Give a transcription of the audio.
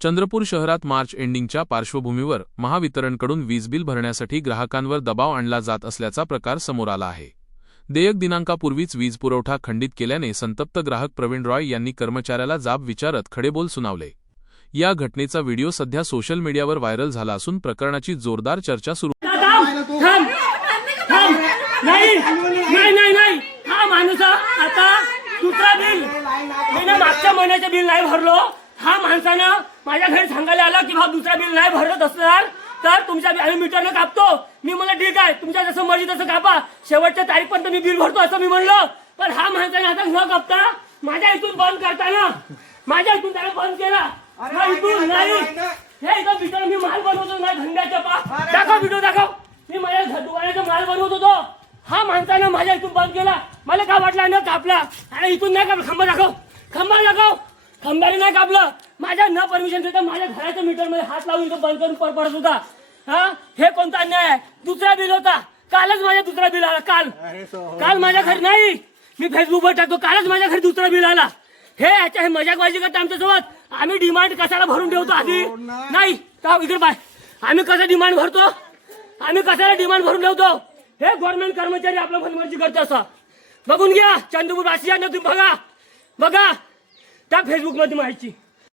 चंद्रपूर शहरात मार्च एंडिंगच्या पार्श्वभूमीवर महावितरणकडून वीज बिल भरण्यासाठी ग्राहकांवर दबाव आणला जात असल्याचा प्रकार समोर आला आहे। देयक दिनांकापूर्वीच वीज पुरवठा खंडित केल्याने संतप्त ग्राहक प्रवीण रॉय यांनी कर्मचाऱ्याला जाब विचारत खडेबोल सुनावले। या घटनेचा व्हिडिओ सध्या सोशल मीडियावर व्हायरल झाला असून प्रकरणाची जोरदार चर्चा सुरू नाही हा माणूस आता दुसरा बिल मी मागच्या महिन्याचे बिल नाही भरलो। हा माणसानं माझ्या घरी सांगायला आला की भाऊ दुसरा बिल नाही भरत असणार तर तुमच्या आम्ही मीटरनं कापतो। मी म्हणलं ठीक आहे, तुमच्या जसं मर्जी तसं कापा, शेवटच्या तारीखपर्यंत मी बिल भरतो असं मी म्हणलं। पण हा माणसाने आता न कापता माझ्या इथून बंद करताना माझ्या इथून त्याला बंद केला। इथून नाही हे इथं मीटर मी माल बनवतो ना धंद्याच्या दाखव व्हिडिओ दाखव, मी माझ्या दुकानाचा माल बनवत होतो। हा माणसानं माझ्या इथून बंद केला। मला काय वाटलं न कापला आणि इथून नाही कापला। खंबा दाखव खंबाने नाही कापलं। माझ्या न परमिशन देता माझ्या घराच्या मीटर मध्ये हात लावून इथं बंद करून पडत होता। हा हे कोणता अन्याय आहे? दुसरा बिल होता कालच, माझ्या दुसरा बिल आला काल माझ्या घरी नाही, मी फेसबुकवर टाकतो, कालच माझ्या घरी दुसरा बिल आला। हे मजाकबाजी करता आमच्यासोबत। आम्ही डिमांड कशाला भरून ठेवतो आधी नाही का इकडे बाय, आम्ही कसं डिमांड भरतो, आम्ही कशाला डिमांड भरून ठेवतो? हे गव्हर्नमेंट कर्मचारी आपलं मनमर्जी करतो असं बघून घ्या। चंद्रपूर वासियांना तुम्ही बघा त्या फेसबुक मध्ये माहिती।